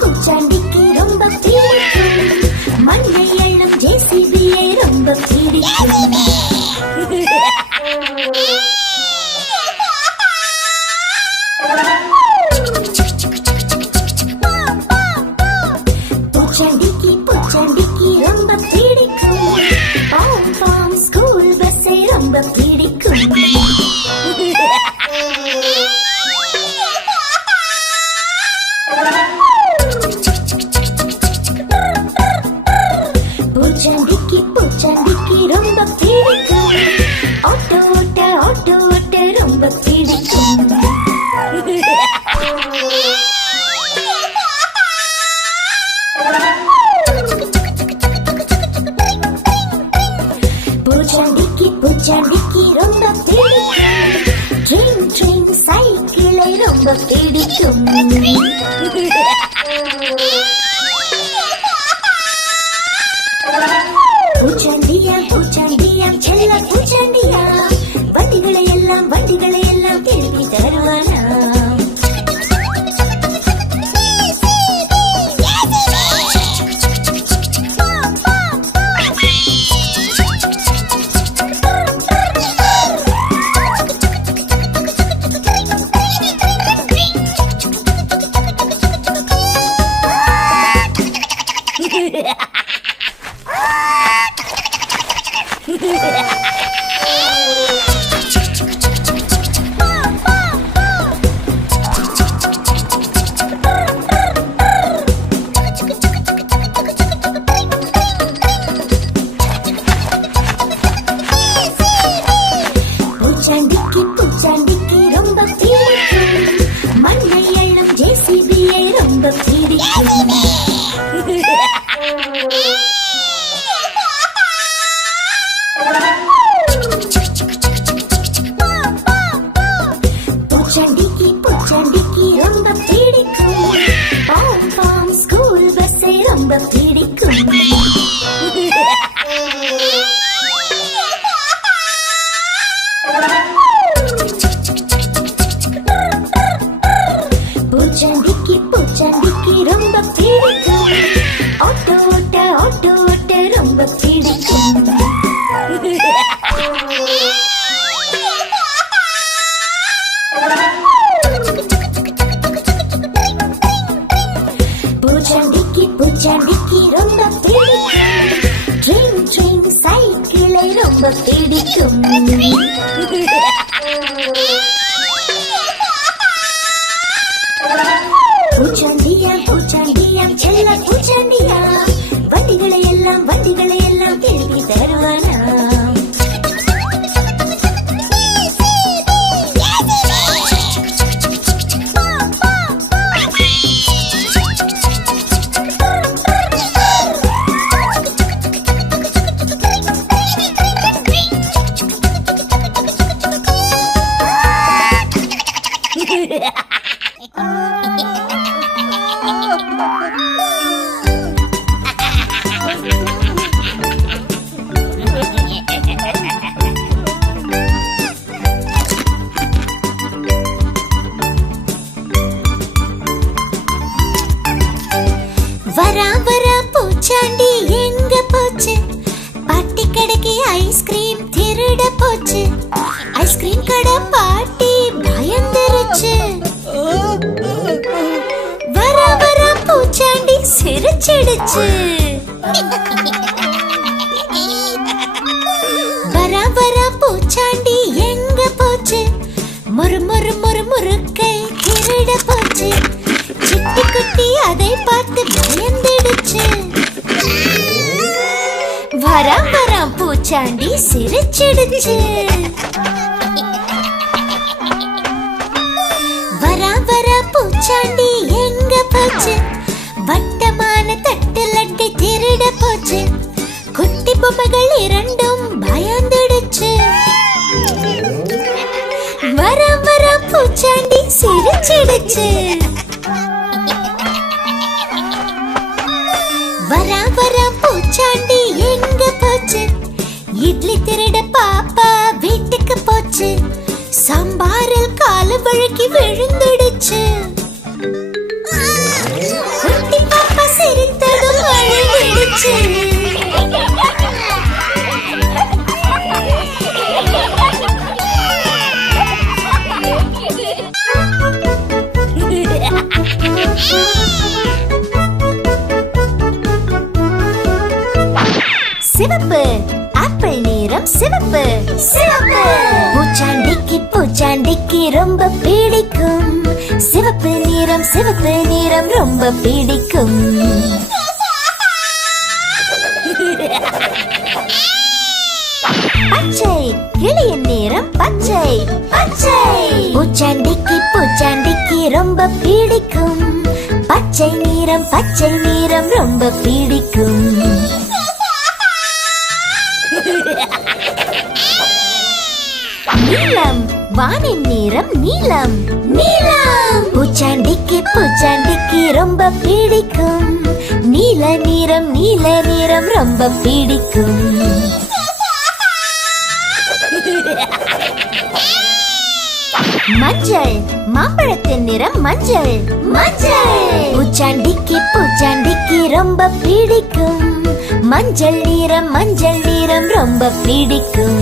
பூச்சாண்டிக்கு ரொம்ப பிடிக்கும் மண்ணை எண்ணம் ஜேசிபியை ரொம்ப பிடிக்கும். பூச்சாண்டிக்கு ரொம்ப பிடிக்கும் பாம் ஸ்கூல் பஸ்ஸை ரொம்ப பிடிக்கும். பூச்சாண்டிக்கு ரொம்ப பிடிக்கும் ஆட்டோ ஓட்ட ரொம்ப பிடிக்கும். பூச்சாண்டிக்கு ரொம்ப பிடிக்கும் ட்ரெயின் சைக்கிளை ரொம்ப பிடிக்கும். பூச்சாண்டியா செல்ல பூச்சாண்டியா வண்டிகளை எல்லாம் திருப்பி தருவானா. பூச்சாண்டிக்கு ரொம்ப பிடிக்கும் மண்ணை எண்ணம் ஜேசிபியை ரொம்ப பிடிக்கும். பூச்சாண்டிக்கு ரொம்ப பிடிக்கும் பாம் ஸ்கூல் பஸ்ஸை ரொம்ப பிடிக்கும். பூச்சாண்டிக்கு ரொம்ப பிடிக்கும் ஆட்டோ ஓட்ட ரொம்ப பிடிக்கும். பூச்சாண்டிக்கு ரொம்ப பிடிக்கும் ட்ரெயின் சைக்கிளை ரொம்ப பிடிக்கும். பூச்சாண்டியா செல்ல பூச்சாண்டியா வண்டிகளை எல்லாம் திருப்பி தருவானா. வரா பூச்சாண்டி எங்க போச்சு பாட்டி கடைக்கு ஐஸ்கிரீம் திருட போச்சு. ஐஸ்கிரீம் கடை பாட்டி பயந்துருச்சு. வரா பூச்சாண்டி சிரிச்சிடுச்சு. வரா பூச்சாண்டி எங்க போச்சு முறுக்கை திருட போச்சு. சிட்டி குட்டி அதை பார்த்து பயந்துடுச்சு. வரா பூச்சாண்டி சிரிச்சிடுச்சு. வரா பூச்சாண்டி எங்க போச்சு வட்டமான தட்டு லட்டை திருட போச்சு. குட்டி பொம்மைகள் இரண்டும் பயந்துடுச்சு. வரா பூச்சாண்டி சிரிச்சிடுச்சு. கிடைச்சிடுச்சு. வரா வரா பூச்சாண்டி எங்க போச்சு? இட்லி திருட பாப்பா வீட்டுக்கு போச்சு. சாம்பாரில் கால வழுக்கி விழுந்துடுச்சு. குட்டி பாப்பா சிரித்ததும் அழுதுடுச்சு. சிவப்பு ஆப்பிள் நிறம் சிவப்பு சிவப்பு. பூச்சாண்டிக்கு ரொம்ப பிடிக்கும் சிவப்பு நிறம் ரொம்ப பிடிக்கும். பச்சை கிளியின் நிறம் பச்சை பச்சை. பூச்சாண்டிக்கு ரொம்ப பிடிக்கும் பச்சை நிறம் ரொம்ப பிடிக்கும். நீலம் வானின் நிறம் நீலம் நீலம். பூச்சாண்டிக்கு ரொம்ப பிடிக்கும் நீல நிறம் ரொம்ப பிடிக்கும். மஞ்சள் மாம்பழத்தின் நிறம் மஞ்சள் மஞ்சள். பூச்சாண்டிக்கு ரொம்ப பிடிக்கும் மஞ்சள் நிறம் ரொம்ப பிடிக்கும்.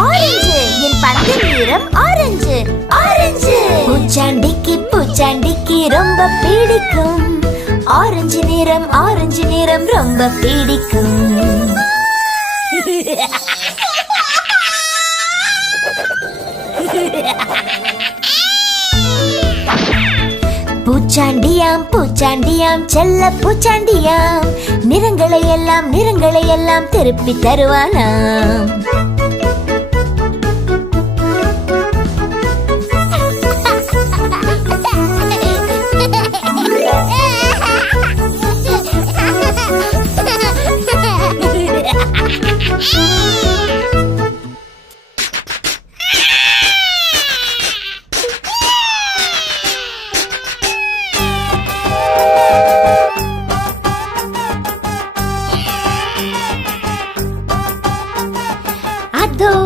ஆரஞ்சு என் பந்தின் நிறம் ஆரஞ்சு ஆரஞ்சு. பூச்சாண்டிக்கு ரொம்ப பிடிக்கும் ஆரஞ்சு நிறம் ரொம்ப பிடிக்கும். பூச்சாண்டியாம் செல்ல பூச்சாண்டியாம். நிறங்களை எல்லாம் திருப்பி தருவானாம்.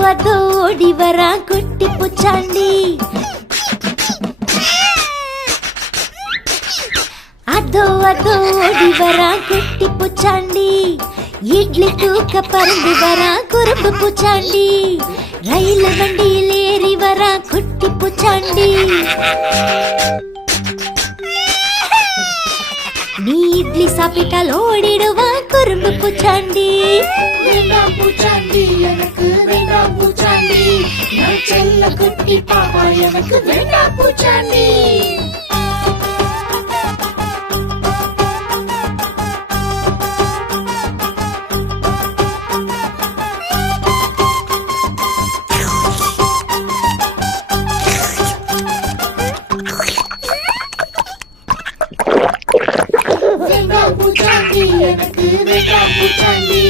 அதோ ஓடி வரா குட்டி பூச்சாண்டி. அதோ ஓடி வரா குட்டி பூச்சாண்டி. இட்லி தூக்க பறந்து வரா குறும்பு பூச்சாண்டி. ரயில் வண்டியில் ஏறி வரா குட்டி பூச்சாண்டி. நீ இட்லி சாப்பிட்டால் ஓடிடுவா குறும்பு பூச்சாண்டி. வேண்டாம் பூச்சாண்டி எனக்கு வேண்டாம் பூச்சாண்டி. நான் செல்ல குட்டி பாப்பா எனக்கு வேண்டாம் பூச்சாண்டி. வேண்டாம் பூச்சாண்டி எனக்கு வேண்டாம் பூச்சாண்டி.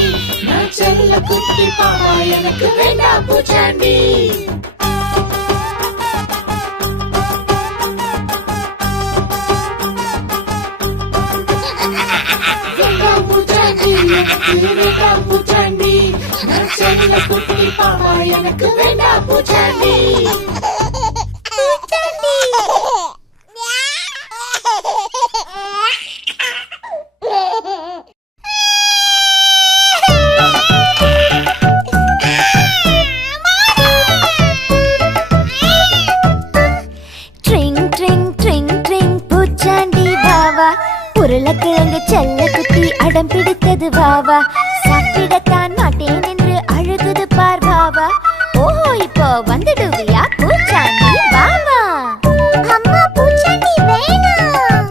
நான் செல்ல குட்டி பாப்பா எனக்கு வேண்டாம் பூச்சாண்டி. வேண்டாம் பூச்சாண்டி எனக்கு வேண்டாம் பூச்சாண்டி. நான் செல்ல குட்டி பாப்பா எனக்கு வேண்டாம் பூச்சாண்டி. உருளைக்கிழங்கு செல்ல குட்டி அடம் பிடித்தது வாவா. சாப்பிடத்தான் மாட்டேன் என்று அழுகுது பார் வாவா. ஓஹோ இப்போ வந்துடுவியா பூச்சாண்டி வாவா. அம்மா பூச்சாண்டி வேணாம்.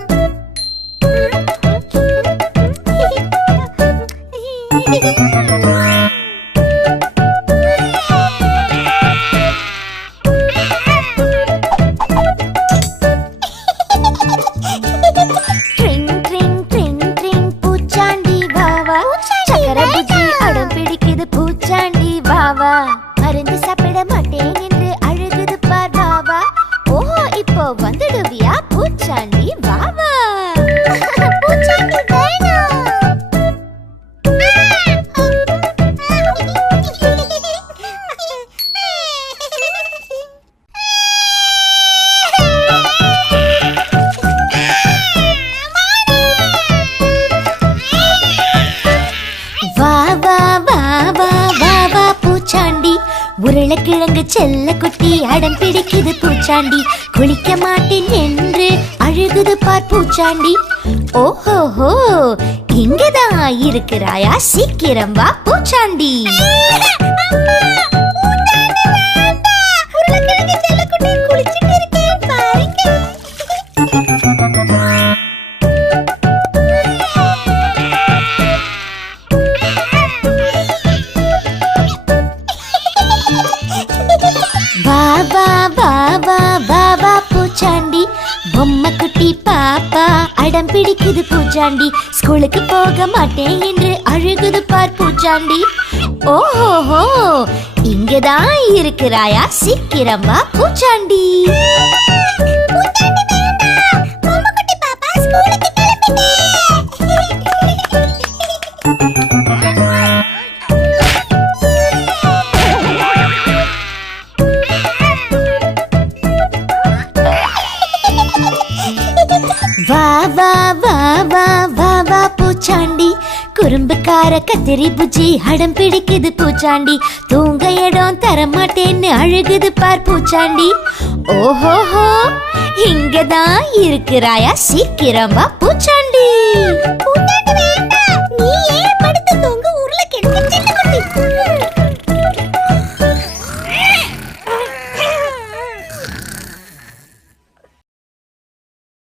மருந்து சாப்பிட மாட்டேன் என்று அழுகுது பார் வாவா. ஓஹோ இப்போ வந்துடுவியா பூச்சாண்டி வாவா. பூச்சாண்டி வேணும். உருளைக்கிழங்கு செல்ல குட்டி அடம் பிடிக்குது பூச்சாண்டி. குளிக்க மாட்டேன் என்று அழுகுது பார் பூச்சாண்டி. ஓஹோஹோ இங்கதான் இருக்கிறாயா, சீக்கிரம் வா பூச்சாண்டி. உருளைக்கிழங்கு செல்ல குட்டி குளிச்சிட்டு இருக்கேன் பாருங்க. பூச்சாண்டி பொம்மை குட்டி பாப்பா அடம் பிடிக்குது பூச்சாண்டி. ஸ்கூலுக்கு போக மாட்டேன் என்று அழுகுது பார் பூச்சாண்டி. ஓஹோஹோ இங்கதான் இருக்கிறாயா, சீக்கிரம் வா பூச்சாண்டி. பூச்சாண்டி குறும்புக்கார கத்திரி பூச்சி அடம் பிடிக்குது பூச்சாண்டி. தூங்க இடம் தரமாட்டேன்னு அழுகுது பார் பூச்சாண்டி. ஓஹோஹோ இங்கதான் இருக்கிறாயா, சீக்கிரம் வா பூச்சாண்டி.